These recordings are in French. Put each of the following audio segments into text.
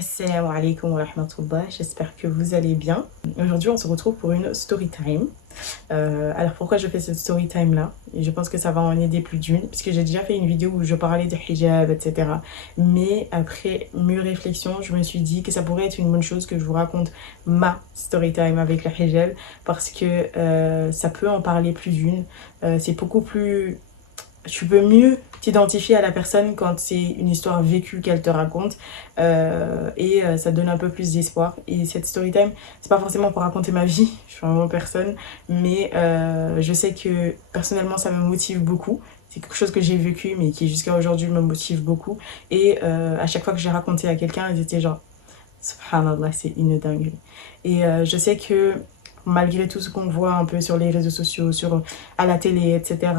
Assalamu alaikum wa rahmatullah, j'espère que vous allez bien. Aujourd'hui on se retrouve pour une story time. Alors pourquoi je fais cette story time là? Et je pense que ça va en aider plus d'une, puisque j'ai déjà fait une vidéo où je parlais de hijab, etc. Mais après mûre réflexion, je me suis dit que ça pourrait être une bonne chose que je vous raconte ma story time avec le hijab, parce que ça peut en parler plus d'une. C'est beaucoup plus... Tu peux mieux t'identifier à la personne quand c'est une histoire vécue qu'elle te raconte et ça donne un peu plus d'espoir. Et cette story time, c'est pas forcément pour raconter ma vie, je suis vraiment personne, mais je sais que personnellement ça me motive beaucoup. C'est quelque chose que j'ai vécu mais qui jusqu'à aujourd'hui me motive beaucoup. Et à chaque fois que j'ai raconté à quelqu'un, ils étaient genre subhanallah, c'est une dinguerie. Et je sais que malgré tout ce qu'on voit un peu sur les réseaux sociaux, à la télé, etc.,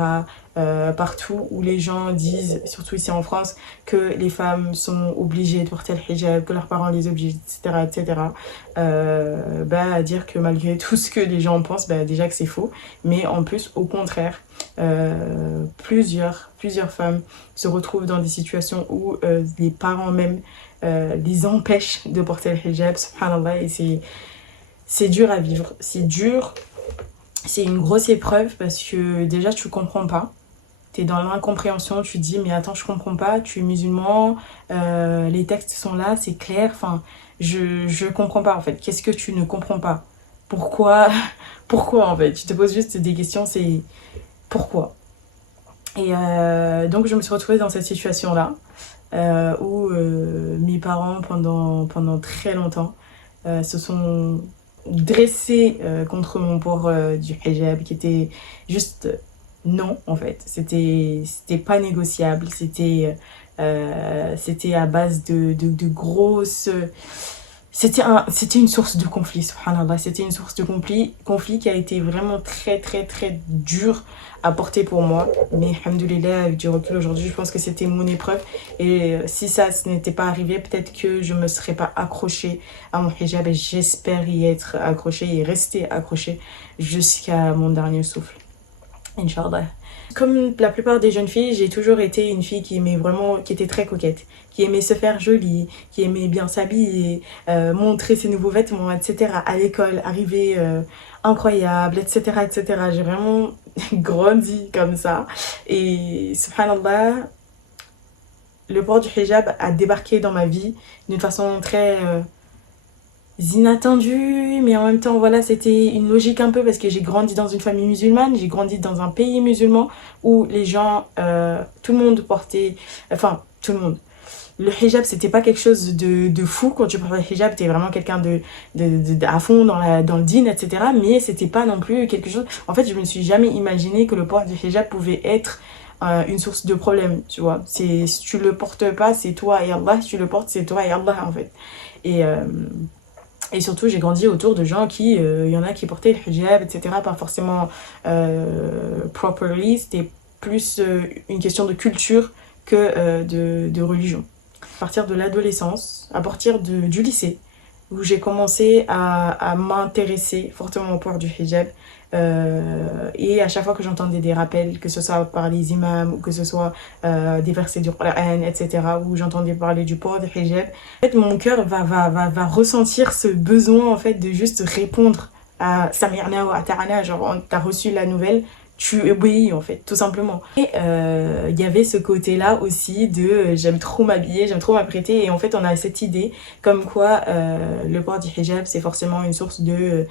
partout où les gens disent, surtout ici en France, que les femmes sont obligées de porter le hijab, que leurs parents les obligent, etc., etc., à dire que malgré tout ce que les gens pensent, déjà que c'est faux, mais en plus, au contraire, plusieurs femmes se retrouvent dans des situations où les parents même les empêchent de porter le hijab, subhanallah, et c'est dur à vivre, c'est dur, c'est une grosse épreuve parce que déjà tu comprends pas, t'es dans l'incompréhension, tu te dis mais attends je comprends pas, tu es musulman, les textes sont là, c'est clair, enfin je comprends pas en fait, qu'est-ce que tu ne comprends pas? Pourquoi, pourquoi en fait? Tu te poses juste des questions, c'est pourquoi? Et donc je me suis retrouvée dans cette situation là où mes parents pendant très longtemps se sont dressé contre mon port du hijab qui était juste non en fait, c'était pas négociable, c'était à base de grosses, c'était une source de conflit, subhanallah, c'était une source de conflit qui a été vraiment très dur à porter pour moi, mais alhamdoulilah avec du recul aujourd'hui je pense que c'était mon épreuve. Et si ça ce n'était pas arrivé, peut-être que je me serais pas accrochée à mon hijab, et j'espère y être accrochée et rester accrochée jusqu'à mon dernier souffle, Inch'Allah. Comme la plupart des jeunes filles, j'ai toujours été une fille qui était très coquette, qui aimait se faire jolie, qui aimait bien s'habiller, montrer ses nouveaux vêtements, etc. À l'école, arriver incroyable, etc., etc. J'ai vraiment grandi comme ça. Et subhanallah, le port du hijab a débarqué dans ma vie d'une façon très inattendue, mais en même temps voilà, c'était une logique un peu parce que j'ai grandi dans une famille musulmane, j'ai grandi dans un pays musulman où les gens, tout le monde portait, enfin tout le monde, le hijab c'était pas quelque chose de fou. Quand tu portais le hijab t'es vraiment quelqu'un à fond dans le dîn, etc., mais c'était pas non plus quelque chose, en fait je me suis jamais imaginé que le port du hijab pouvait être une source de problème, tu vois. C'est, si tu le portes pas c'est toi et Allah, si tu le portes c'est toi et Allah en fait. Et et surtout, j'ai grandi autour de gens qui, y en a qui portaient le hijab, etc. Pas forcément properly, c'était plus une question de culture que de religion. À partir de l'adolescence, à partir du lycée, où j'ai commencé à m'intéresser fortement au port du hijab. Et à chaque fois que j'entendais des rappels, que ce soit par les imams ou que ce soit des versets du Coran, etc., où j'entendais parler du port du hijab, en fait, mon cœur va ressentir ce besoin en fait de juste répondre à Sami'na wa ata'ana, genre t'as reçu la nouvelle, tu obéis en fait, tout simplement. Et y avait ce côté-là aussi de j'aime trop m'habiller, j'aime trop m'apprêter, et en fait on a cette idée comme quoi le port du hijab c'est forcément une source de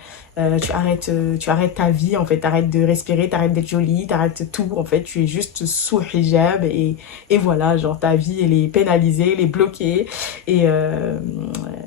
tu arrêtes ta vie en fait, t'arrêtes de respirer, t'arrêtes d'être jolie, t'arrêtes tout en fait, tu es juste sous hijab et voilà, genre ta vie elle est pénalisée, elle est bloquée. Et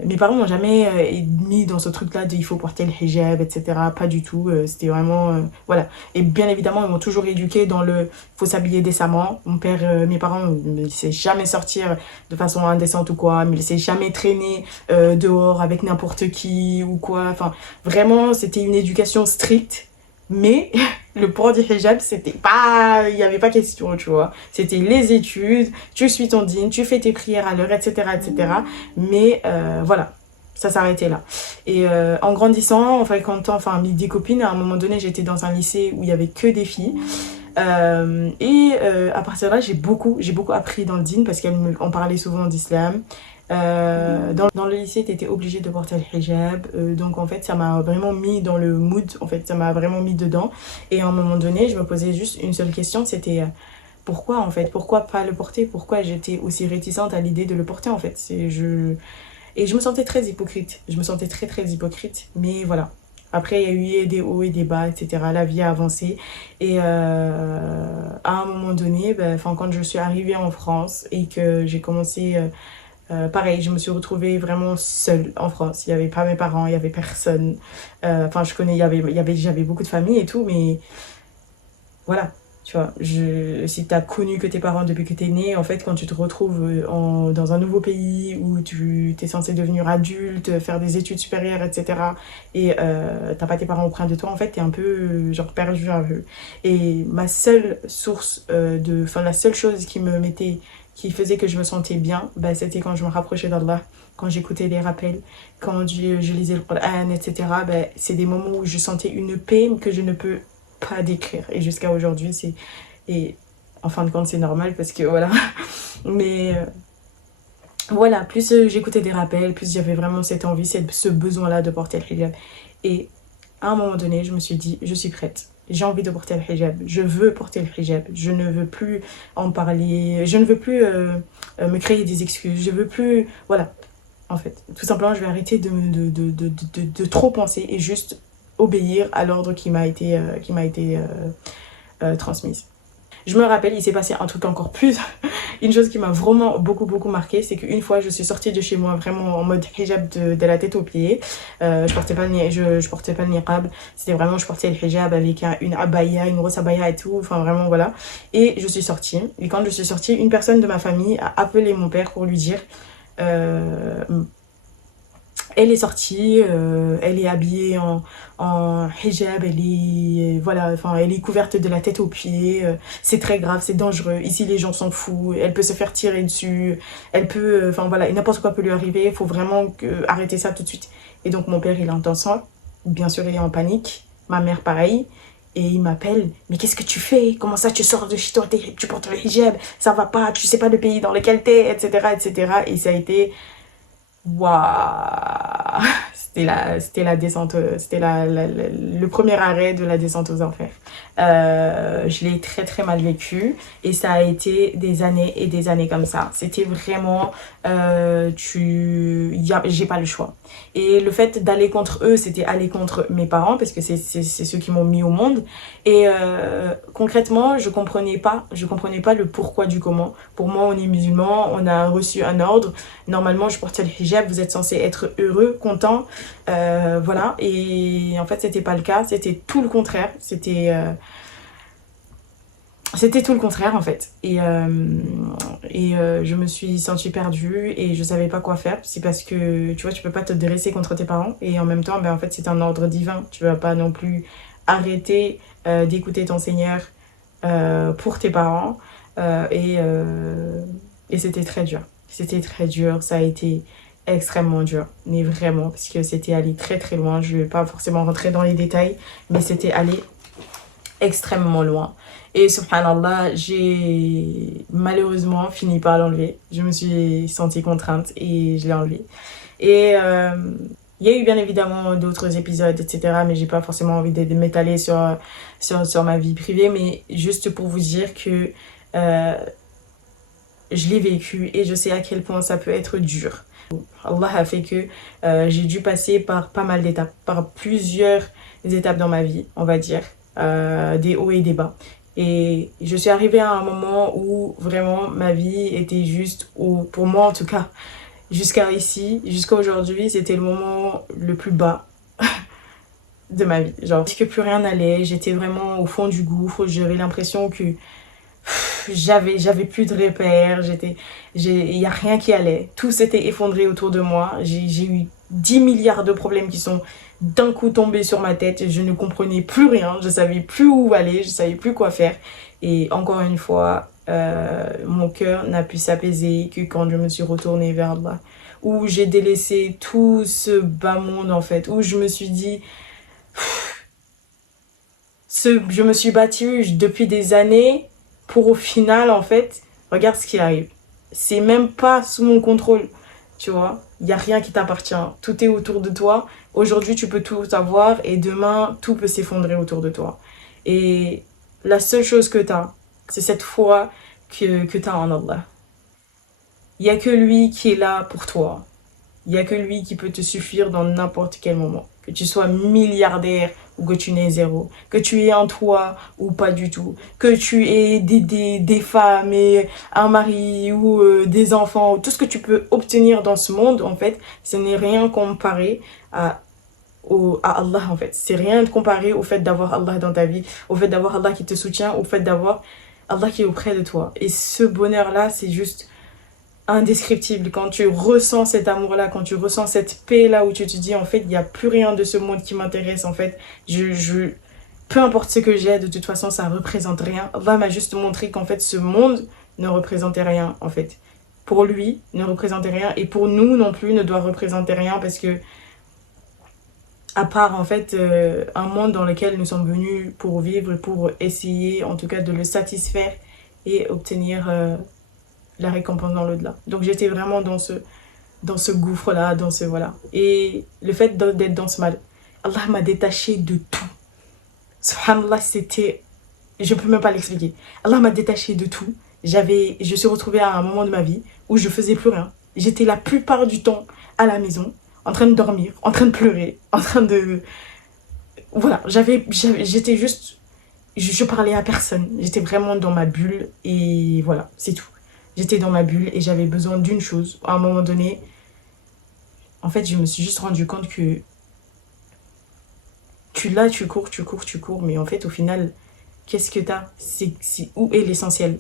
mes parents m'ont jamais mis dans ce truc là de il faut porter le hijab, etc., pas du tout. C'était vraiment voilà. Et bien évidemment ils m'ont toujours éduqué dans le faut s'habiller décemment. Mon père, mes parents me laissaient jamais sortir de façon indécente ou quoi, me laissaient jamais traîner dehors avec n'importe qui ou quoi, enfin vraiment c'était une éducation stricte. Mais le port du hijab c'était pas, il y avait pas question, tu vois, c'était les études, tu suis ton dîn, tu fais tes prières à l'heure, etc., etc. Mais voilà, ça s'arrêtait là. Et en grandissant, en fréquentant des copines, à un moment donné j'étais dans un lycée où il y avait que des filles. À partir de là j'ai beaucoup appris dans le dîn parce qu'elles me parlaient souvent d'islam. Dans le lycée, tu étais obligée de porter le hijab. Donc en fait, ça m'a vraiment mis dans le mood. En fait, ça m'a vraiment mis dedans. Et à un moment donné, je me posais juste une seule question, c'était pourquoi en fait? Pourquoi pas le porter? Pourquoi j'étais aussi réticente à l'idée de le porter en fait? Et je me sentais très hypocrite. Je me sentais très très hypocrite. Mais voilà. Après, il y a eu des hauts et des bas, etc. La vie a avancé. Et à un moment donné, ben, quand je suis arrivée en France et que j'ai commencé... pareil, je me suis retrouvée vraiment seule en France. Il n'y avait pas mes parents, il n'y avait personne. Je connais, j'avais beaucoup de famille et tout, mais voilà. Tu vois, si tu as connu que tes parents depuis que tu es né, en fait, quand tu te retrouves dans un nouveau pays où tu es censé devenir adulte, faire des études supérieures, etc., et t'as pas tes parents auprès de toi, en fait, tu es un peu, genre, perdu un peu. Et ma seule source la seule chose qui faisait que je me sentais bien, bah, c'était quand je me rapprochais d'Allah, quand j'écoutais des rappels, quand je lisais le Coran, etc. Bah, c'est des moments où je sentais une paix que je ne peux pas décrire. Et jusqu'à aujourd'hui, et en fin de compte, c'est normal parce que voilà. Mais voilà, plus j'écoutais des rappels, plus j'avais vraiment cette envie, ce besoin-là de porter le hijab. Et à un moment donné, je me suis dit, je suis prête. J'ai envie de porter le hijab. Je veux porter le hijab. Je ne veux plus en parler. Je ne veux plus me créer des excuses. Je veux plus... Voilà. En fait, tout simplement, je vais arrêter de trop penser et juste obéir à l'ordre qui m'a été transmise. Je me rappelle, il s'est passé un truc encore plus. Une chose qui m'a vraiment beaucoup marqué, c'est qu'une fois, je suis sortie de chez moi vraiment en mode hijab de la tête aux pieds. Je portais pas je portais pas le niqab. C'était vraiment, je portais le hijab avec une abaya, une grosse abaya et tout. Enfin, vraiment, voilà. Et je suis sortie. Et quand je suis sortie, une personne de ma famille a appelé mon père pour lui dire... elle est sortie, elle est habillée en hijab, elle est couverte de la tête aux pieds, c'est très grave, c'est dangereux, ici les gens s'en foutent, elle peut se faire tirer dessus, elle peut, et n'importe quoi peut lui arriver, il faut vraiment arrêter ça tout de suite. Et donc mon père il entend ça, bien sûr il est en panique, ma mère pareil, et il m'appelle, mais qu'est-ce que tu fais? Comment ça tu sors de chez toi, tu portes le hijab, ça va pas, tu sais pas le pays dans lequel t'es, etc., etc. Et ça a été... Waouh! C'était la descente, le premier arrêt de la descente aux enfers. Je l'ai très mal vécu et ça a été des années et des années comme ça. C'était vraiment, j'ai pas le choix. Et le fait d'aller contre eux, c'était aller contre mes parents parce que c'est ceux qui m'ont mis au monde. Et concrètement, je comprenais pas le pourquoi du comment. Pour moi, on est musulman, on a reçu un ordre. Normalement, je portais le hijab, vous êtes censé être heureux, content, voilà. Et en fait, c'était pas le cas, c'était tout le contraire. C'était tout le contraire en fait. Et je me suis sentie perdue et je savais pas quoi faire. C'est parce que tu vois, tu peux pas te dresser contre tes parents et en même temps, en fait, c'est un ordre divin. Tu vas pas non plus arrêter d'écouter ton Seigneur pour tes parents. Et c'était très dur. C'était très dur. Ça a été extrêmement dur. Mais vraiment, parce que c'était allé très loin. Je vais pas forcément rentrer dans les détails, mais c'était allé extrêmement loin. Et subhanallah, j'ai malheureusement fini par l'enlever. Je me suis sentie contrainte et je l'ai enlevé. Et il y a eu bien évidemment d'autres épisodes, etc. Mais j'ai pas forcément envie de m'étaler sur ma vie privée. Mais juste pour vous dire que je l'ai vécu et je sais à quel point ça peut être dur. Allah a fait que j'ai dû passer par pas mal d'étapes, par plusieurs étapes dans ma vie, on va dire. Des hauts et des bas. Et je suis arrivée à un moment où vraiment ma vie était juste, pour moi en tout cas, jusqu'à ici, jusqu'à aujourd'hui, c'était le moment le plus bas de ma vie. Genre, que plus rien n'allait, j'étais vraiment au fond du gouffre, j'avais l'impression que j'avais plus de repères, il y a rien qui allait. Tout s'était effondré autour de moi. J'ai eu 10 milliards de problèmes qui sont d'un coup tombés sur ma tête. Je ne comprenais plus rien, je savais plus où aller, je savais plus quoi faire. Et encore une fois, mon cœur n'a pu s'apaiser que quand je me suis retournée vers Allah. Où j'ai délaissé tout ce bas monde en fait, où je me suis dit... je me suis battue depuis des années pour au final, en fait, regarde ce qui arrive. C'est même pas sous mon contrôle. tu vois. Il n'y a rien qui t'appartient. Tout est autour de toi. Aujourd'hui, tu peux tout avoir et demain, tout peut s'effondrer autour de toi. Et la seule chose que tu as, c'est cette foi que tu as en Allah. Il n'y a que lui qui est là pour toi. Il n'y a que lui qui peut te suffire dans n'importe quel moment. Que tu sois milliardaire ou que tu n'aies zéro. Que tu aies un toit ou pas du tout. Que tu aies des femmes et un mari ou des enfants. Tout ce que tu peux obtenir dans ce monde, en fait, ce n'est rien comparé à Allah, en fait. C'est rien de comparé au fait d'avoir Allah dans ta vie, au fait d'avoir Allah qui te soutient, au fait d'avoir Allah qui est auprès de toi. Et ce bonheur-là, c'est juste indescriptible. Quand tu ressens cet amour-là, quand tu ressens cette paix-là où tu te dis en fait il n'y a plus rien de ce monde qui m'intéresse, en fait peu importe ce que j'ai, de toute façon ça représente rien. Allah m'a juste montré qu'en fait ce monde ne représentait rien, en fait. Pour lui ne représentait rien et pour nous non plus ne doit représenter rien, parce que à part en fait un monde dans lequel nous sommes venus pour vivre, pour essayer en tout cas de le satisfaire et obtenir la récompense dans l'au-delà. Donc j'étais vraiment dans ce gouffre-là, dans ce voilà. Et le fait d'être dans ce mal, Allah m'a détaché de tout. Subhanallah, je peux même pas l'expliquer. Allah m'a détaché de tout. Je suis retrouvée à un moment de ma vie où je faisais plus rien. J'étais la plupart du temps à la maison, en train de dormir, en train de pleurer, en train de... Voilà, j'étais juste... Je parlais à personne. J'étais vraiment dans ma bulle et voilà, c'est tout. J'étais dans ma bulle et j'avais besoin d'une chose. À un moment donné, en fait, je me suis juste rendu compte que tu cours, mais en fait, au final, qu'est-ce que t'as? Où est l'essentiel?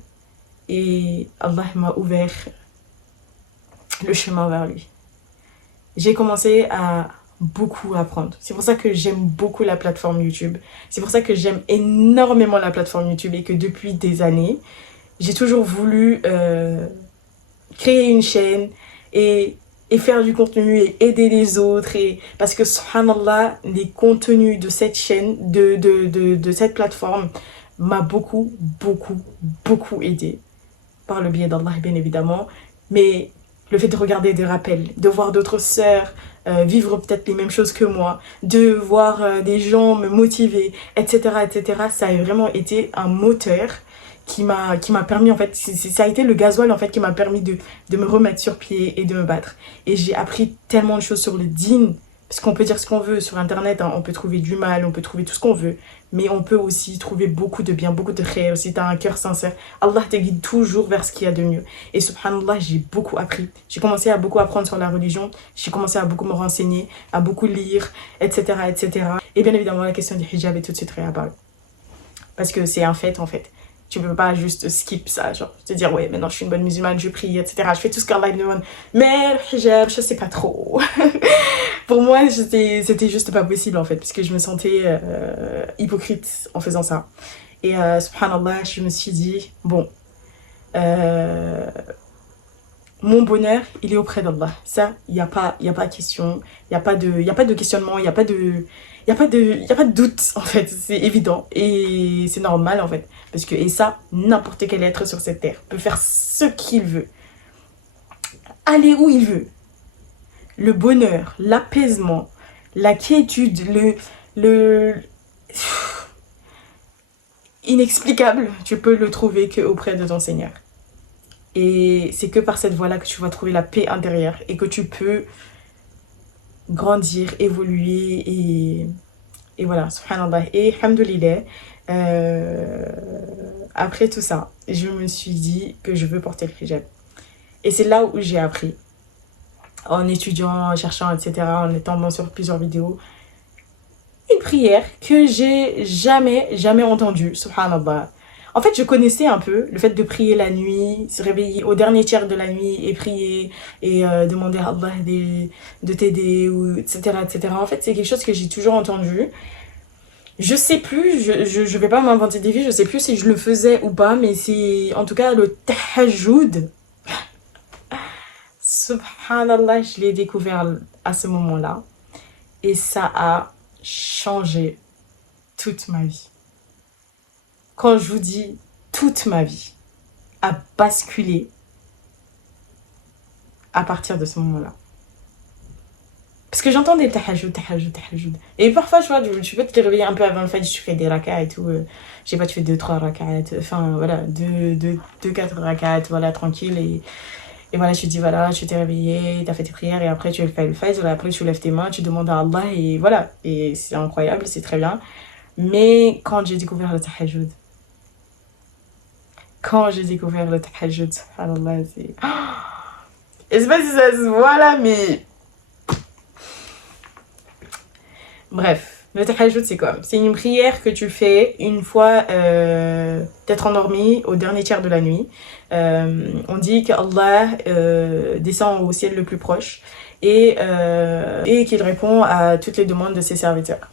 Et Allah m'a ouvert le chemin vers lui. J'ai commencé à beaucoup apprendre. C'est pour ça que j'aime beaucoup la plateforme YouTube. C'est pour ça que j'aime énormément la plateforme YouTube et que depuis des années, j'ai toujours voulu créer une chaîne et faire du contenu et aider les autres. Parce que, subhanallah, les contenus de cette chaîne, de cette plateforme, m'a beaucoup aidé. Par le biais d'Allah, bien évidemment. Mais le fait de regarder des rappels, de voir d'autres sœurs vivre peut-être les mêmes choses que moi, de voir des gens me motiver, etc., ça a vraiment été un moteur qui m'a permis, en fait, ça a été le gasoil, en fait, qui m'a permis de me remettre sur pied et de me battre. Et j'ai appris tellement de choses sur le dîn, parce qu'on peut dire ce qu'on veut sur internet, hein, on peut trouver du mal, on peut trouver tout ce qu'on veut, mais on peut aussi trouver beaucoup de bien, beaucoup de khair, si tu as un cœur sincère. Allah te guide toujours vers ce qu'il y a de mieux. Et subhanallah, j'ai beaucoup appris. J'ai commencé à beaucoup apprendre sur la religion, j'ai commencé à beaucoup me renseigner, à beaucoup lire, etc. Et bien évidemment, la question du hijab est tout de suite réapparue. Parce que c'est un fait, en fait. Tu peux pas juste skip ça, genre te dire ouais maintenant je suis une bonne musulmane, je prie, etc. Je fais tout ce qu'Allah me demande. Mais le hijab, je sais pas trop. Pour moi, c'était juste pas possible, en fait, puisque je me sentais hypocrite en faisant ça. Et subhanallah, je me suis dit, bon, mon bonheur, il est auprès d'Allah. Ça, il n'y a pas question, il n'y a pas de questionnement, il n'y a pas de doute, en fait, c'est évident et c'est normal, en fait, parce que, et ça, n'importe quel être sur cette terre peut faire ce qu'il veut, aller où il veut. Le bonheur, l'apaisement, la quiétude, le inexplicable, tu peux le trouver que auprès de ton Seigneur. Et c'est que par cette voie-là que tu vas trouver la paix intérieure et que tu peux grandir, évoluer et voilà, subhanallah. Et alhamdoulilah, après tout ça, je me suis dit que je veux porter le hijab. Et c'est là où j'ai appris, en étudiant, en cherchant, etc., en étant sur plusieurs vidéos, une prière que j'ai jamais entendue, subhanallah. En fait, je connaissais un peu le fait de prier la nuit, se réveiller au dernier tiers de la nuit et prier et demander à Allah de t'aider, ou etc. En fait, c'est quelque chose que j'ai toujours entendu. Je sais plus, je vais pas m'inventer des vies, je sais plus si je le faisais ou pas, mais c'est en tout cas le tahajjud. Subhanallah, je l'ai découvert à ce moment-là et ça a changé toute ma vie. Quand je vous dis toute ma vie a basculé à partir de ce moment-là. Parce que j'entends des tahajjud. Et parfois, tu peux te réveiller un peu avant le fajr, tu fais des rakats et tout. Je sais pas, tu fais 2-3 rakats. Enfin, voilà, 2-4 rakats, voilà, tranquille. Et voilà, tu te dis, voilà, tu t'es réveillé, t'as fait tes prières et après tu fais le fajr. Après, tu lèves tes mains, tu demandes à Allah et voilà. Et c'est incroyable, c'est très bien. Mais quand j'ai découvert le tahajjud, subhanallah, c'est... Et c'est pas si ça se voit là, mais... Bref, le tahajjud c'est quoi? C'est une prière que tu fais une fois t'être endormi au dernier tiers de la nuit. On dit qu'Allah descend au ciel le plus proche et qu'il répond à toutes les demandes de ses serviteurs.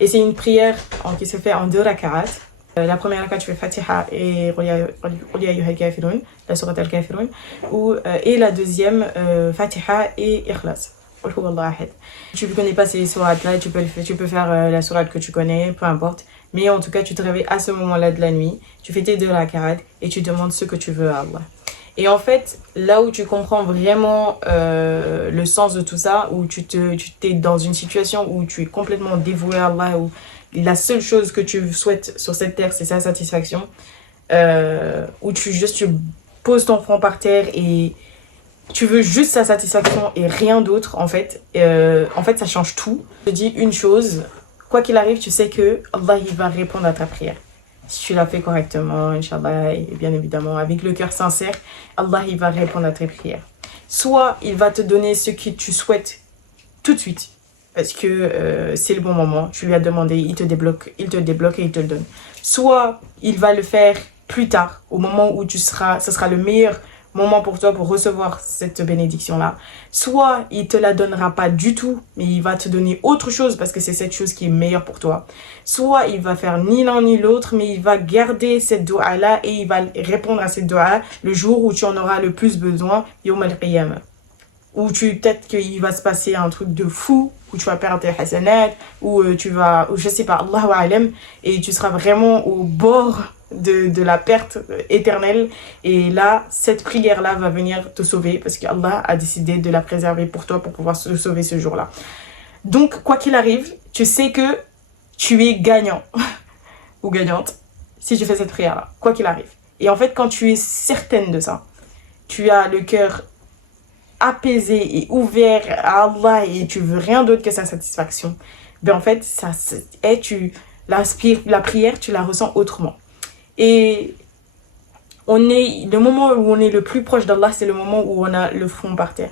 Et c'est une prière qui se fait en 2 rak'at. La première rak'at, tu fais Fatiha et Qul ya ayyuhal kafirun, la sourate al-Kafirun, et la deuxième, Fatiha et Ikhlas. Tu ne connais pas ces sourates-là, tu peux faire la sourate que tu connais, peu importe. Mais en tout cas, tu te réveilles à ce moment-là de la nuit, tu fais tes 2 rak'at et tu demandes ce que tu veux à Allah. Et en fait, là où tu comprends vraiment le sens de tout ça, où tu t'es dans une situation où tu es complètement dévoué à Allah, où la seule chose que tu souhaites sur cette terre, c'est sa satisfaction, où tu poses ton front par terre et tu veux juste sa satisfaction et rien d'autre, en fait, ça change tout. Je te dis une chose, quoi qu'il arrive, tu sais que Allah, il va répondre à ta prière. Si tu l'as fait correctement, Inch'Allah, et bien évidemment, avec le cœur sincère, Allah, il va répondre à tes prières. Soit il va te donner ce que tu souhaites tout de suite, parce que c'est le bon moment, tu lui as demandé, il te débloque et il te le donne. Soit il va le faire plus tard, au moment où ce sera le meilleur moment pour toi pour recevoir cette bénédiction-là. Soit il te la donnera pas du tout, mais il va te donner autre chose parce que c'est cette chose qui est meilleure pour toi. Soit il va faire ni l'un ni l'autre, mais il va garder cette doua-là et il va répondre à cette doua le jour où tu en auras le plus besoin, Yawm al-Qiyamah. Ou peut-être qu'il va se passer un truc de fou, où tu vas perdre tes hasanat, ou je sais pas, Allahu a'lam, et tu seras vraiment au bord de la perte éternelle. Et là, cette prière-là va venir te sauver, parce qu'Allah a décidé de la préserver pour toi, pour pouvoir se sauver ce jour-là. Donc, quoi qu'il arrive, tu sais que tu es gagnant, ou gagnante, si tu fais cette prière-là, quoi qu'il arrive. Et en fait, quand tu es certaine de ça, tu as le cœur apaisé et ouvert à Allah et tu veux rien d'autre que sa satisfaction, ben en fait, la prière, tu la ressens autrement. Et le moment où on est le plus proche d'Allah, c'est le moment où on a le front par terre.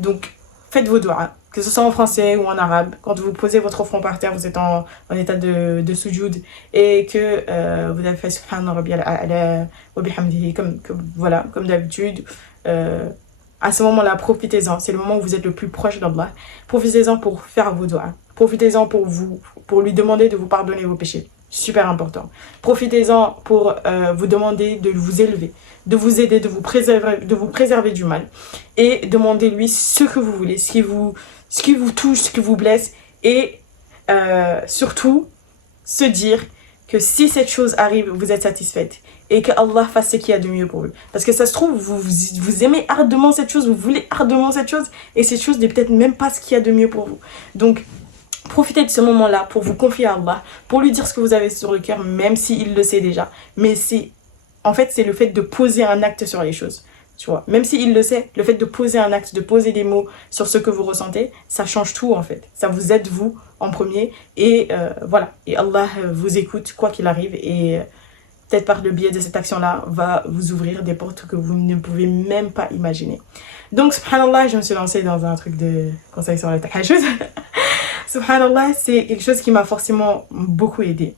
Donc, faites vos doigts, que ce soit en français ou en arabe. Quand vous posez votre front par terre, vous êtes en état de sujoud et que vous avez fait Subhana Rabbiyal A'la wa bihamdihi, comme d'habitude. À ce moment-là, profitez-en. C'est le moment où vous êtes le plus proche d'Allah. Profitez-en pour faire vos doigts. Profitez-en pour lui demander de vous pardonner vos péchés. Super important. Profitez-en pour vous demander de vous élever, de vous aider, de vous préserver du mal. Et demandez-lui ce que vous voulez, ce qui vous touche, ce qui vous blesse. Et surtout, se dire que si cette chose arrive, vous êtes satisfaite. Et que Allah fasse ce qu'il y a de mieux pour vous. Parce que ça se trouve, vous aimez ardemment cette chose, vous voulez ardemment cette chose, et cette chose n'est peut-être même pas ce qu'il y a de mieux pour vous. Donc, profitez de ce moment-là pour vous confier à Allah, pour lui dire ce que vous avez sur le cœur, même s'il le sait déjà. Mais c'est le fait de poser un acte sur les choses. Tu vois, même s'il le sait, le fait de poser un acte, de poser des mots sur ce que vous ressentez, ça change tout en fait. Ça vous aide vous en premier, et voilà. Et Allah vous écoute quoi qu'il arrive, et peut-être par le biais de cette action-là, va vous ouvrir des portes que vous ne pouvez même pas imaginer. Donc, subhanallah, je me suis lancée dans un truc de conseil sur le tahajjud. Subhanallah, c'est quelque chose qui m'a forcément beaucoup aidée.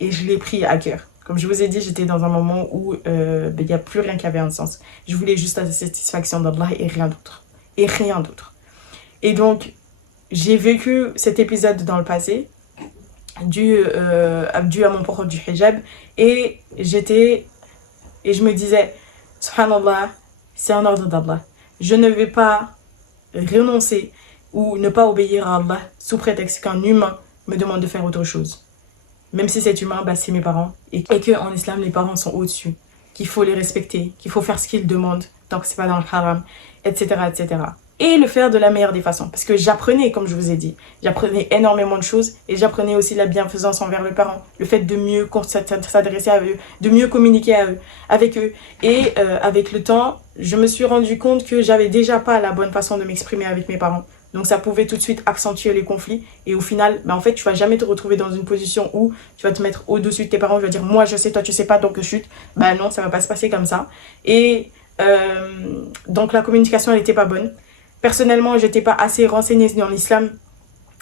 Et je l'ai pris à cœur. Comme je vous ai dit, j'étais dans un moment où il n'y a plus rien qui avait un sens. Je voulais juste la satisfaction d'Allah et rien d'autre. Et rien d'autre. Et donc, j'ai vécu cet épisode dans le passé, dû à mon port du hijab, et je me disais, subhanallah, c'est un ordre d'Allah. Je ne vais pas renoncer ou ne pas obéir à Allah sous prétexte qu'un humain me demande de faire autre chose. Même si cet humain, c'est mes parents, et qu'en islam, les parents sont au-dessus. qu'il faut les respecter, qu'il faut faire ce qu'ils demandent, tant que c'est pas dans le haram, etc., etc. Et le faire de la meilleure des façons. Parce que j'apprenais, comme je vous ai dit, j'apprenais énormément de choses et j'apprenais aussi la bienfaisance envers les parents. Le fait de mieux s'adresser à eux, de mieux communiquer avec eux. Et avec le temps, je me suis rendu compte que j'avais déjà pas la bonne façon de m'exprimer avec mes parents. Donc ça pouvait tout de suite accentuer les conflits. Et au final, en fait, tu vas jamais te retrouver dans une position où tu vas te mettre au-dessus de tes parents. Tu vas dire, moi je sais, toi tu sais pas, donc chute. Non, ça va pas se passer comme ça. Et donc la communication, elle était pas bonne. Personnellement, j'étais pas assez renseignée dans l'islam.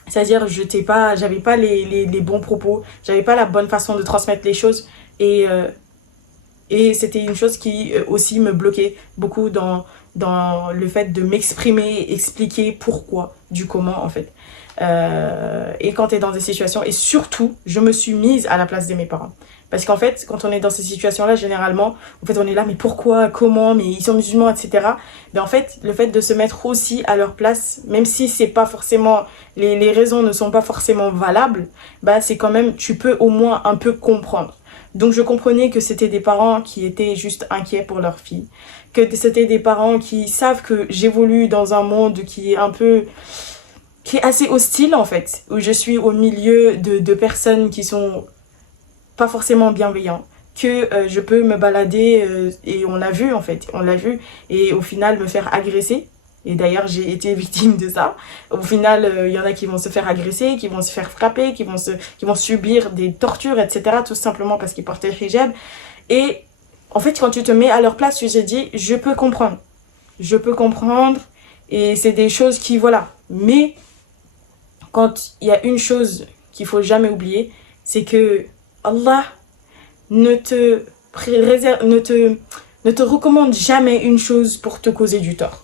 C'est-à-dire, j'avais pas les bons propos. J'avais pas la bonne façon de transmettre les choses. Et c'était une chose qui aussi me bloquait beaucoup dans le fait de m'exprimer, expliquer pourquoi, du comment en fait. Et quand tu es dans des situations, et surtout, je me suis mise à la place de mes parents. Parce qu'en fait, quand on est dans ces situations-là, généralement, en fait, on est là, mais pourquoi, comment, mais ils sont musulmans, etc. Mais en fait, le fait de se mettre aussi à leur place, même si c'est pas forcément, les raisons ne sont pas forcément valables, c'est quand même, tu peux au moins un peu comprendre. Donc je comprenais que c'était des parents qui étaient juste inquiets pour leur fille, que c'était des parents qui savent que j'évolue dans un monde qui est assez hostile en fait, où je suis au milieu de personnes qui sont pas forcément bienveillants, que je peux me balader et on l'a vu en fait, et au final me faire agresser. Et d'ailleurs, j'ai été victime de ça. Au final, il y en a qui vont se faire agresser, qui vont se faire frapper, qui vont subir des tortures, etc. Tout simplement parce qu'ils portaient le hijab. Et en fait, quand tu te mets à leur place, tu te dis, je peux comprendre. Je peux comprendre. Et c'est des choses qui, voilà. Mais quand il y a une chose qu'il faut jamais oublier, c'est que Allah ne te recommande jamais une chose pour te causer du tort.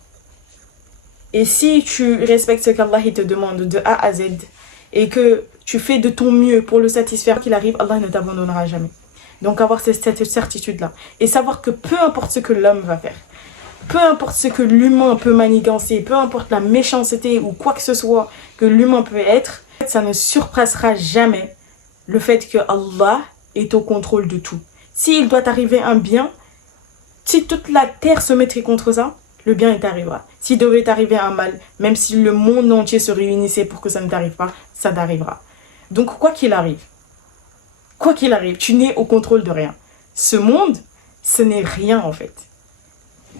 Et si tu respectes ce qu'Allah te demande de A à Z et que tu fais de ton mieux pour le satisfaire qu'il arrive, Allah ne t'abandonnera jamais. Donc avoir cette certitude-là. Et savoir que peu importe ce que l'homme va faire, peu importe ce que l'humain peut manigancer, peu importe la méchanceté ou quoi que ce soit que l'humain peut être, ça ne surpassera jamais le fait que Allah est au contrôle de tout. S'il doit t'arriver un bien, si toute la terre se mettrait contre ça, le bien il t'arrivera. S'il devait t'arriver un mal, même si le monde entier se réunissait pour que ça ne t'arrive pas, ça t'arrivera. Donc quoi qu'il arrive, tu n'es au contrôle de rien. Ce monde, ce n'est rien en fait.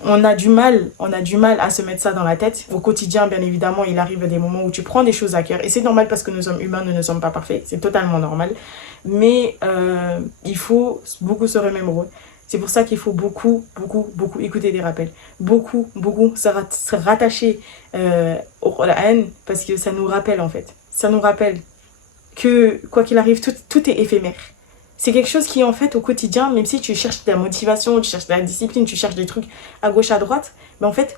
On a du mal à se mettre ça dans la tête. Au quotidien, bien évidemment, il arrive des moments où tu prends des choses à cœur. Et c'est normal parce que nous sommes humains, nous ne sommes pas parfaits. C'est totalement normal. Mais il faut beaucoup se remémorer. C'est pour ça qu'il faut beaucoup écouter des rappels. Beaucoup se rattacher au Coran parce que ça nous rappelle en fait. Ça nous rappelle que quoi qu'il arrive, tout est éphémère. C'est quelque chose qui en fait au quotidien, même si tu cherches de la motivation, tu cherches de la discipline, tu cherches des trucs à gauche, à droite, mais en fait,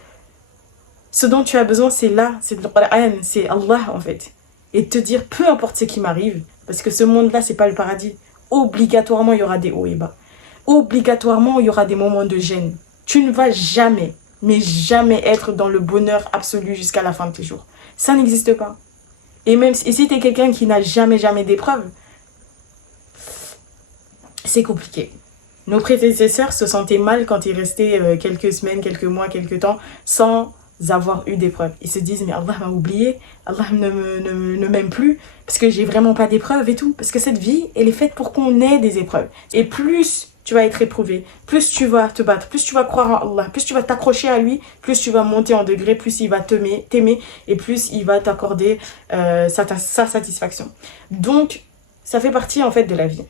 ce dont tu as besoin c'est là, c'est le Coran, c'est Allah en fait. Et te dire peu importe ce qui m'arrive, parce que ce monde-là c'est pas le paradis, obligatoirement il y aura des hauts et bas. Obligatoirement, il y aura des moments de gêne. Tu ne vas jamais, mais jamais être dans le bonheur absolu jusqu'à la fin de tes jours. Ça n'existe pas. Et même si tu es quelqu'un qui n'a jamais d'épreuve, c'est compliqué. Nos prédécesseurs se sentaient mal quand ils restaient quelques semaines, quelques mois, quelques temps sans avoir eu d'épreuve. Ils se disent, mais Allah m'a oublié, Allah ne m'aime plus, parce que j'ai vraiment pas d'épreuve et tout. Parce que cette vie, elle est faite pour qu'on ait des épreuves. Et plus tu vas être éprouvé, plus tu vas te battre, plus tu vas croire en Allah, plus tu vas t'accrocher à lui, plus tu vas monter en degré, plus il va t'aimer et plus il va t'accorder sa satisfaction. Donc, ça fait partie en fait de la vie.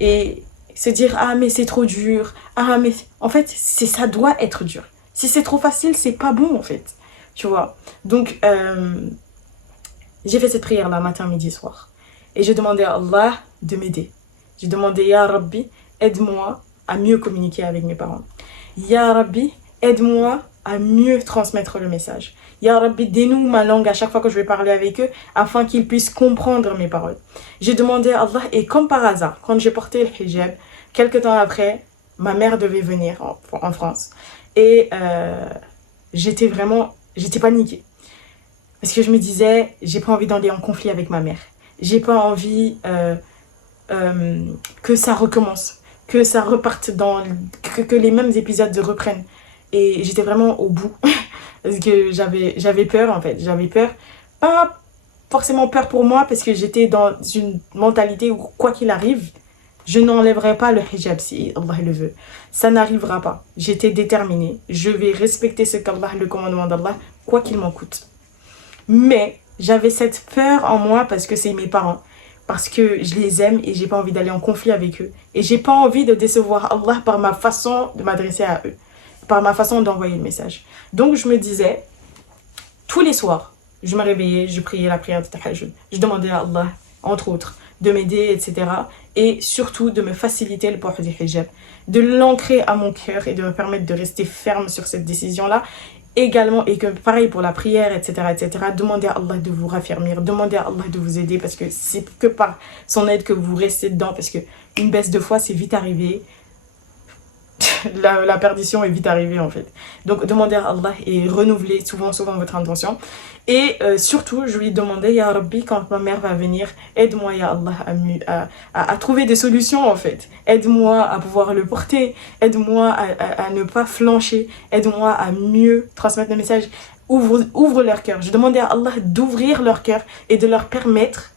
Et se dire, ah mais c'est trop dur, ah mais... En fait, ça doit être dur. Si c'est trop facile, c'est pas bon en fait. Tu vois. Donc, j'ai fait cette prière-là, matin, midi, soir. Et j'ai demandé à Allah de m'aider. J'ai demandé, Ya Rabbi, aide-moi à mieux communiquer avec mes parents. Ya Rabbi, aide-moi à mieux transmettre le message. Ya Rabbi, dénoue ma langue à chaque fois que je vais parler avec eux afin qu'ils puissent comprendre mes paroles. J'ai demandé à Allah et comme par hasard, quand j'ai porté le hijab, quelques temps après, ma mère devait venir en France. Et j'étais paniquée. Parce que je me disais, j'ai pas envie d'aller en conflit avec ma mère. J'ai pas envie que ça recommence. que ça reparte que les mêmes épisodes reprennent. Et j'étais vraiment au bout. Parce que j'avais peur, en fait. J'avais peur. Pas forcément peur pour moi, parce que j'étais dans une mentalité où, quoi qu'il arrive, je n'enlèverai pas le hijab si Allah le veut. Ça n'arrivera pas. J'étais déterminée. Je vais respecter ce qu'Allah, le commandement d'Allah, quoi qu'il m'en coûte. Mais j'avais cette peur en moi parce que c'est mes parents. Parce que je les aime et j'ai pas envie d'aller en conflit avec eux. Et j'ai pas envie de décevoir Allah par ma façon de m'adresser à eux. Par ma façon d'envoyer le message. Donc je me disais, tous les soirs, je me réveillais, je priais la prière de Tahajjud. Je demandais à Allah, entre autres, de m'aider, etc. Et surtout de me faciliter le port du hijab. De l'ancrer à mon cœur et de me permettre de rester ferme sur cette décision-là. Également, et que pareil pour la prière, etc., etc., demandez à Allah de vous raffermir, demandez à Allah de vous aider, parce que c'est que par son aide que vous restez dedans, parce que une baisse de foi, c'est vite arrivé. La perdition est vite arrivée, en fait. Donc demandez à Allah et renouvelez souvent votre intention. Et surtout, je lui demandais, Ya Rabbi, quand ma mère va venir, aide-moi, Ya Allah, à trouver des solutions, en fait. Aide-moi à pouvoir le porter. Aide-moi à ne pas flancher. Aide-moi à mieux transmettre le message. Ouvre leur cœur. Je demandais à Allah d'ouvrir leur cœur et de leur permettre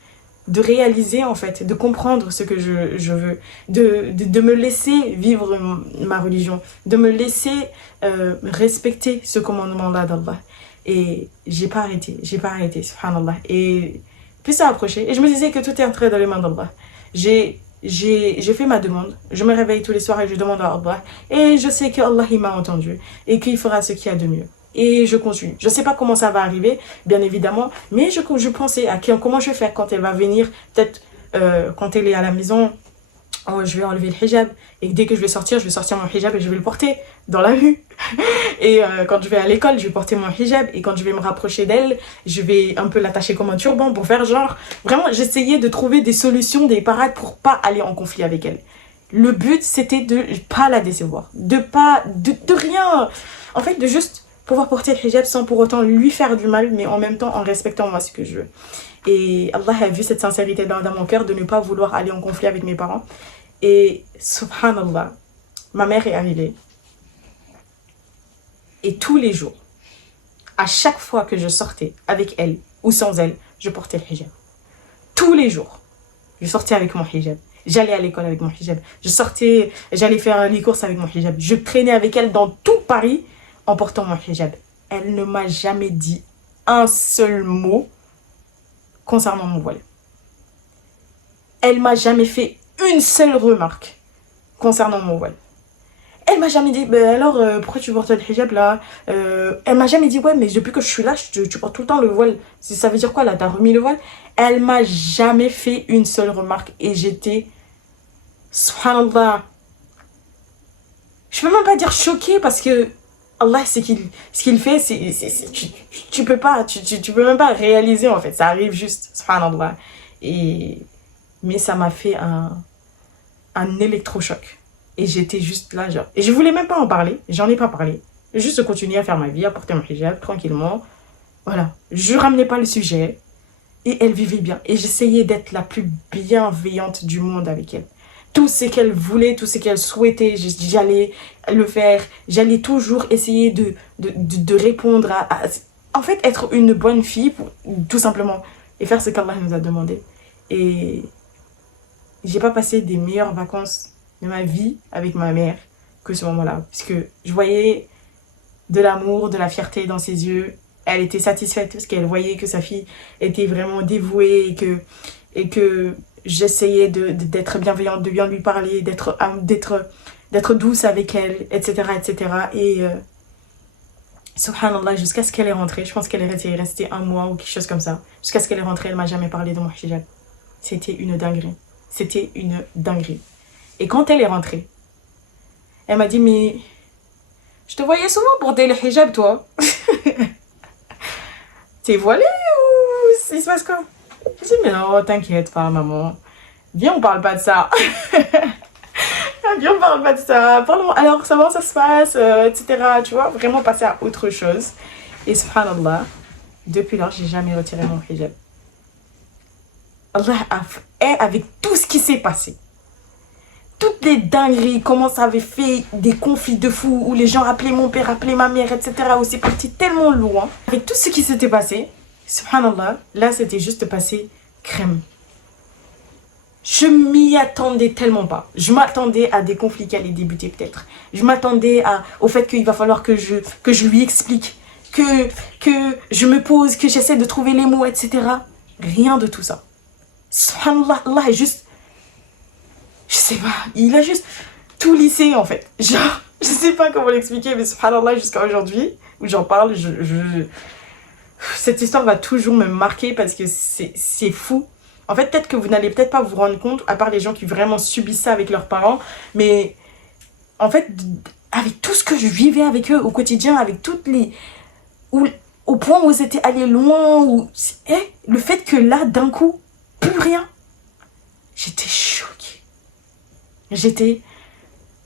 de réaliser, en fait, de comprendre ce que je veux, de me laisser vivre ma religion, de me laisser respecter ce commandement-là d'Allah. Et j'ai pas arrêté, subhanallah. Et puis ça a approché, et je me disais que tout est entré dans les mains d'Allah. J'ai fait ma demande, je me réveille tous les soirs et je demande à Allah, et je sais que Allah il m'a entendu, et qu'il fera ce qu'il y a de mieux. Et je continue. Je sais pas comment ça va arriver, bien évidemment, mais je pensais à comment je vais faire quand elle va venir, peut-être quand elle est à la maison, je vais enlever le hijab, et dès que je vais sortir mon hijab et je vais le porter dans la rue. Et quand je vais à l'école, je vais porter mon hijab, et quand je vais me rapprocher d'elle, je vais un peu l'attacher comme un turban pour faire genre. Vraiment, j'essayais de trouver des solutions, des parades pour pas aller en conflit avec elle. Le but, c'était de pas la décevoir, de rien, en fait, de juste pouvoir porter le hijab sans pour autant lui faire du mal, mais en même temps en respectant moi ce que je veux. Et Allah a vu cette sincérité dans mon cœur de ne pas vouloir aller en conflit avec mes parents. Et subhanallah, ma mère est arrivée. Et tous les jours, à chaque fois que je sortais avec elle ou sans elle, je portais le hijab. Tous les jours, je sortais avec mon hijab. J'allais à l'école avec mon hijab. J'allais faire les courses avec mon hijab. Je traînais avec elle dans tout Paris en portant mon hijab. Elle ne m'a jamais dit un seul mot concernant mon voile. Elle m'a jamais fait une seule remarque concernant mon voile. Elle m'a jamais dit, alors pourquoi tu portes le hijab là? Elle m'a jamais dit, ouais, mais depuis que je suis là, tu portes tout le temps le voile. Ça veut dire quoi là? T'as remis le voile? Elle m'a jamais fait une seule remarque et j'étais, subhanallah, je peux même pas dire choquée parce que Allah, ce qu'il fait, tu peux pas, tu peux même pas réaliser en fait. Ça arrive juste, subhanallah. Mais ça m'a fait un électrochoc. Et j'étais juste là, genre. Et je voulais même pas en parler, j'en ai pas parlé. Juste continuer à faire ma vie, à porter mon hijab tranquillement. Voilà. Je ramenais pas le sujet. Et elle vivait bien. Et j'essayais d'être la plus bienveillante du monde avec elle. Tout ce qu'elle voulait, tout ce qu'elle souhaitait, j'allais le faire. J'allais toujours essayer de répondre en fait, être une bonne fille, tout simplement. Et faire ce qu'Allah nous a demandé. Et j'ai pas passé des meilleures vacances de ma vie avec ma mère que ce moment-là. Puisque je voyais de l'amour, de la fierté dans ses yeux. Elle était satisfaite parce qu'elle voyait que sa fille était vraiment dévouée et que j'essayais d'être bienveillante, de bien lui parler, d'être douce avec elle, etc. etc. Et subhanallah, jusqu'à ce qu'elle est rentrée, je pense qu'elle est restée un mois ou quelque chose comme ça. Jusqu'à ce qu'elle est rentrée, elle m'a jamais parlé de mon hijab. C'était une dinguerie. C'était une dinguerie. Et quand elle est rentrée, elle m'a dit, mais je te voyais souvent porter le hijab, toi. T'es voilée ou il se passe quoi? Je dis, mais non, t'inquiète pas, maman. Viens, on parle pas de ça. Viens, on parle pas de ça. Parlons, alors, comment ça se passe, etc. Tu vois, vraiment passer à autre chose. Et subhanallah, depuis lors, j'ai jamais retiré mon hijab. Allah a fait, avec tout ce qui s'est passé, toutes les dingueries, comment ça avait fait des conflits de fous, où les gens appelaient mon père, appelaient ma mère, etc. Où c'est parti tellement loin. Avec tout ce qui s'était passé, subhanallah, là c'était juste passé crème. Je m'y attendais tellement pas. Je m'attendais à des conflits qui allaient débuter peut-être. Je m'attendais au fait qu'il va falloir que je lui explique, que je me pose, que j'essaie de trouver les mots, etc. Rien de tout ça. Subhanallah, Allah est juste... Je sais pas, il a juste tout lissé en fait. Genre, je sais pas comment l'expliquer, mais subhanallah, jusqu'à aujourd'hui, où j'en parle, cette histoire va toujours me marquer parce que c'est fou. En fait, peut-être que vous n'allez peut-être pas vous rendre compte, à part les gens qui vraiment subissent ça avec leurs parents, mais en fait, avec tout ce que je vivais avec eux au quotidien, avec toutes les... au point où c'était allé loin, le fait que là, d'un coup, plus rien, j'étais choquée. J'étais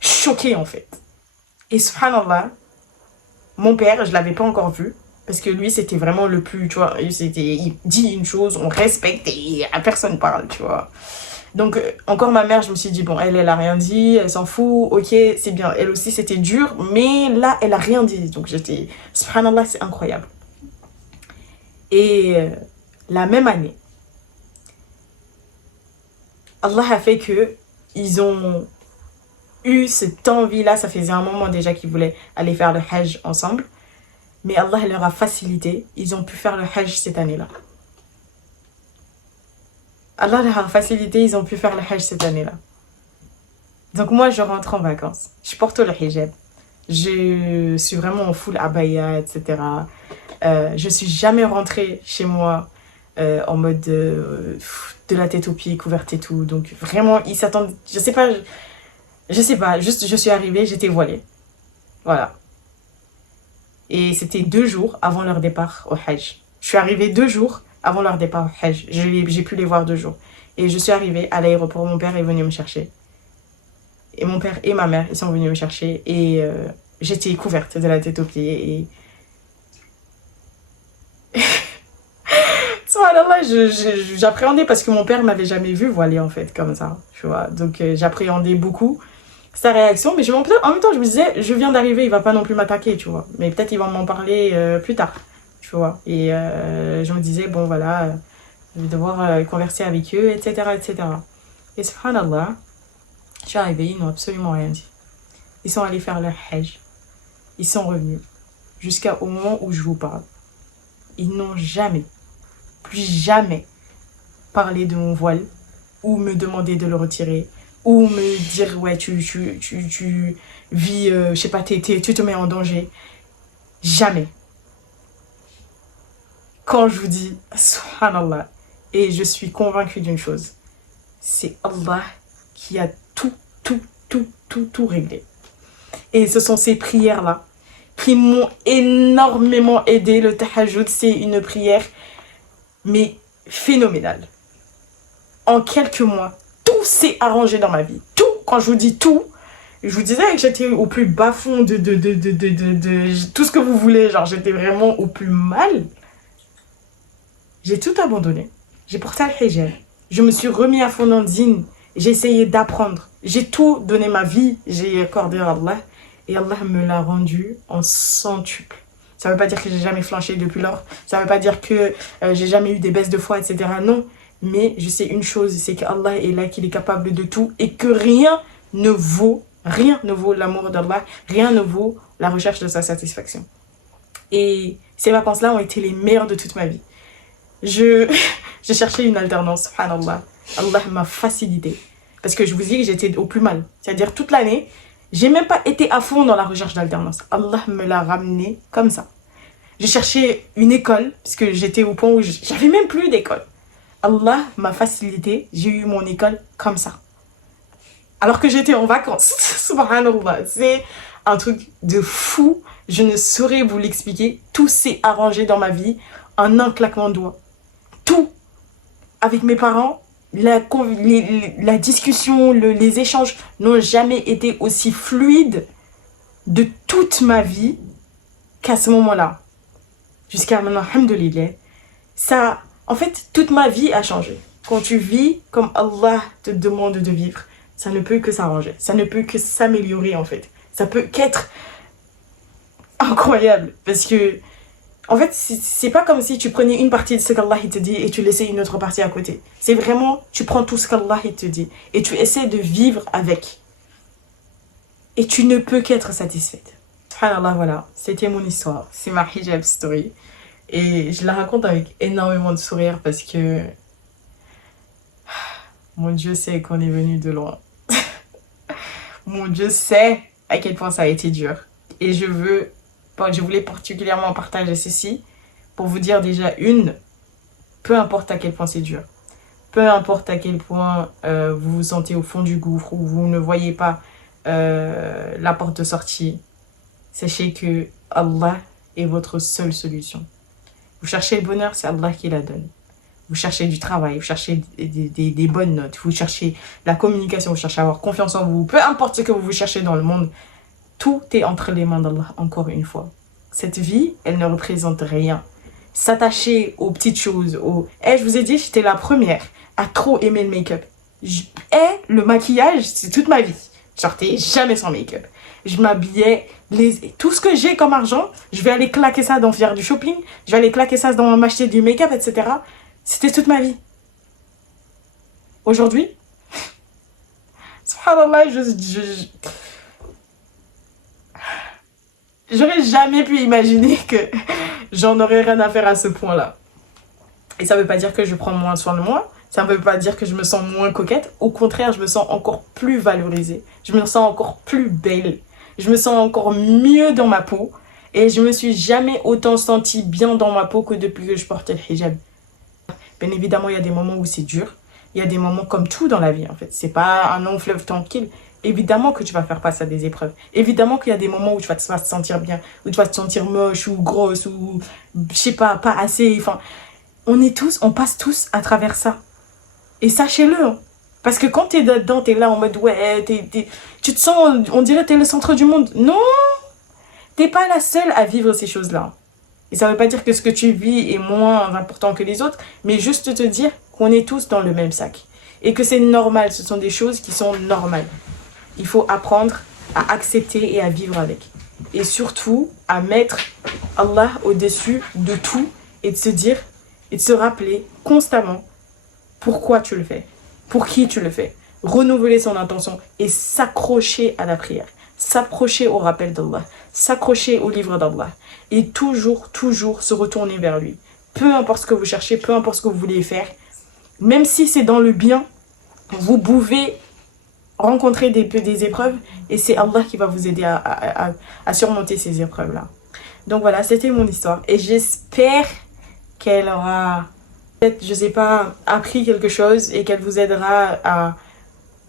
choquée en fait. Et subhanallah, mon père, je l'avais pas encore vu. Parce que lui, c'était vraiment le plus, tu vois, il dit une chose, on respecte et personne parle, tu vois. Donc, encore ma mère, je me suis dit, bon, elle a rien dit, elle s'en fout, ok, c'est bien. Elle aussi, c'était dur, mais là, elle a rien dit. Donc, j'étais, subhanallah, c'est incroyable. Et la même année, Allah a fait que ils ont eu cette envie-là, ça faisait un moment déjà qu'ils voulaient aller faire le Hajj ensemble. Mais Allah leur a facilité, ils ont pu faire le Hajj cette année-là. Allah leur a facilité, ils ont pu faire le Hajj cette année-là. Donc moi, je rentre en vacances. Je porte le hijab. Je suis vraiment en full abaya, etc. Je suis jamais rentrée chez moi en mode de la tête aux pieds, couverte et tout. Donc vraiment, ils s'attendent... Je sais pas, juste je suis arrivée, j'étais voilée. Voilà. Et c'était 2 jours avant leur départ au Hajj. Je suis arrivée 2 jours avant leur départ au Hajj. J'ai pu les voir 2 jours. Et je suis arrivée à l'aéroport, mon père est venu me chercher. Et mon père et ma mère, ils sont venus me chercher. Et j'étais couverte de la tête aux pieds. Et... Subhanallah, j'appréhendais parce que mon père m'avait jamais vu voiler en fait, comme ça. Tu vois. Donc j'appréhendais beaucoup sa réaction, mais en même temps je me disais, je viens d'arriver, il va pas non plus m'attaquer, tu vois, mais peut-être il va m'en parler plus tard, tu vois, et je me disais, bon voilà, je vais devoir converser avec eux, etc., etc. Et subhanallah, je suis arrivée, ils n'ont absolument rien dit. Ils sont allés faire leur Hajj, ils sont revenus, jusqu'au moment où je vous parle. Ils n'ont jamais, plus jamais, parlé de mon voile, ou me demandé de le retirer, ou me dire, ouais, tu vis, je sais pas, tu te mets en danger. Jamais. Quand je vous dis, subhanallah, et je suis convaincue d'une chose, c'est Allah qui a tout réglé. Et ce sont ces prières-là qui m'ont énormément aidé. Le tahajjud, c'est une prière, mais phénoménale. En quelques mois, tout s'est arrangé dans ma vie. Tout, quand je vous dis tout, je vous disais que j'étais au plus bas fond de tout ce que vous voulez. Genre, j'étais vraiment au plus mal. J'ai tout abandonné. J'ai porté le hijab. Je me suis remis à fond dans le dîn. J'ai essayé d'apprendre. J'ai tout donné ma vie. J'ai accordé à Allah. Et Allah me l'a rendu en centuple. Ça ne veut pas dire que j'ai jamais flanché depuis lors. Ça ne veut pas dire que j'ai jamais eu des baisses de foi, etc. Non. Mais je sais une chose, c'est qu'Allah est là, qu'il est capable de tout et que rien ne vaut l'amour d'Allah, rien ne vaut la recherche de sa satisfaction. Et ces vacances-là ont été les meilleures de toute ma vie. J'ai cherché une alternance, subhanallah. Allah m'a facilité. Parce que je vous dis que j'étais au plus mal. C'est-à-dire toute l'année, j'ai même pas été à fond dans la recherche d'alternance. Allah me l'a ramené comme ça. J'ai cherché une école, parce que j'étais au point où j'avais même plus d'école. Allah m'a facilité, j'ai eu mon école comme ça. Alors que j'étais en vacances. Subhanallah, c'est un truc de fou. Je ne saurais vous l'expliquer. Tout s'est arrangé dans ma vie en un claquement de doigts. Tout. Avec mes parents, la discussion, les échanges n'ont jamais été aussi fluides de toute ma vie qu'à ce moment-là. Jusqu'à maintenant, alhamdoulilah. En fait, toute ma vie a changé. Quand tu vis comme Allah te demande de vivre, ça ne peut que s'arranger. Ça ne peut que s'améliorer en fait. Ça peut qu'être incroyable. Parce que, en fait, c'est pas comme si tu prenais une partie de ce qu'Allah te dit et tu laissais une autre partie à côté. C'est vraiment, tu prends tout ce qu'Allah te dit et tu essaies de vivre avec. Et tu ne peux qu'être satisfaite. Subhanallah, voilà, c'était mon histoire. C'est ma hijab story. Et je la raconte avec énormément de sourire parce que mon Dieu sait qu'on est venu de loin. Mon Dieu sait à quel point ça a été dur. Et je voulais particulièrement partager ceci pour vous dire déjà peu importe à quel point c'est dur, peu importe à quel point vous vous sentez au fond du gouffre ou vous ne voyez pas la porte de sortie, sachez que Allah est votre seule solution. Vous cherchez le bonheur, c'est Allah qui la donne. Vous cherchez du travail, vous cherchez des bonnes notes, vous cherchez la communication, vous cherchez à avoir confiance en vous. Peu importe ce que vous cherchez dans le monde, tout est entre les mains d'Allah, encore une fois. Cette vie, elle ne représente rien. S'attacher aux petites choses, je vous ai dit, j'étais la première à trop aimer le make-up. Le maquillage, c'est toute ma vie. Je sortais jamais sans make-up. Je m'habillais, tout ce que j'ai comme argent, je vais aller claquer ça dans faire du shopping, je vais aller claquer ça dans m'acheter du make-up, etc. C'était toute ma vie. Aujourd'hui, subhanallah, j'aurais jamais pu imaginer que j'en aurais rien à faire à ce point-là. Et ça veut pas dire que je prends moins soin de moi, ça veut pas dire que je me sens moins coquette. Au contraire, je me sens encore plus valorisée. Je me sens encore plus belle. Je me sens encore mieux dans ma peau. Et je me suis jamais autant sentie bien dans ma peau que depuis que je porte le hijab. Bien évidemment, il y a des moments où c'est dur. Il y a des moments comme tout dans la vie, en fait. C'est pas un long fleuve tranquille. Évidemment que tu vas faire face à des épreuves. Évidemment qu'il y a des moments où tu vas te sentir bien, où tu vas te sentir moche ou grosse ou, je sais pas assez. Enfin, on passe tous à travers ça. Et sachez-le, hein. Parce que quand t'es dedans, t'es là en mode, ouais, tu te sens, on dirait que t'es le centre du monde. Non, t'es pas la seule à vivre ces choses-là. Et ça veut pas dire que ce que tu vis est moins important que les autres, mais juste te dire qu'on est tous dans le même sac. Et que c'est normal, ce sont des choses qui sont normales. Il faut apprendre à accepter et à vivre avec. Et surtout, à mettre Allah au-dessus de tout et de se dire, et de se rappeler constamment pourquoi tu le fais, pour qui tu le fais. Renouveler son intention et s'accrocher à la prière. S'approcher au rappel d'Allah, s'accrocher au livre d'Allah et toujours se retourner vers lui. Peu importe ce que vous cherchez, peu importe ce que vous voulez faire, même si c'est dans le bien, vous pouvez rencontrer des épreuves et c'est Allah qui va vous aider à surmonter ces épreuves-là. Donc voilà, c'était mon histoire et j'espère qu'elle aura, peut-être, je sais pas, appris quelque chose et qu'elle vous aidera à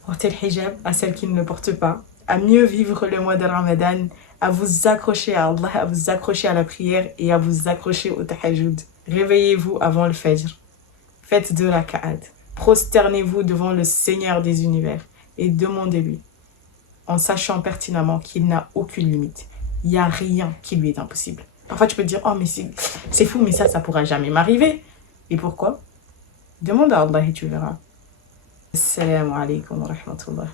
porter le hijab, à celles qui ne le portent pas, à mieux vivre le mois de Ramadan, à vous accrocher à Allah, à vous accrocher à la prière et à vous accrocher au tahajjud. Réveillez-vous avant le fajr. Faites de la ka'ad. Prosternez-vous devant le Seigneur des univers et demandez-lui, en sachant pertinemment qu'il n'a aucune limite. Il n'y a rien qui lui est impossible. Parfois tu peux te dire, oh mais c'est fou, mais ça pourra jamais m'arriver. Et pourquoi? Demande à Allah et tu verras. Assalamu alaikum wa rahmatullah.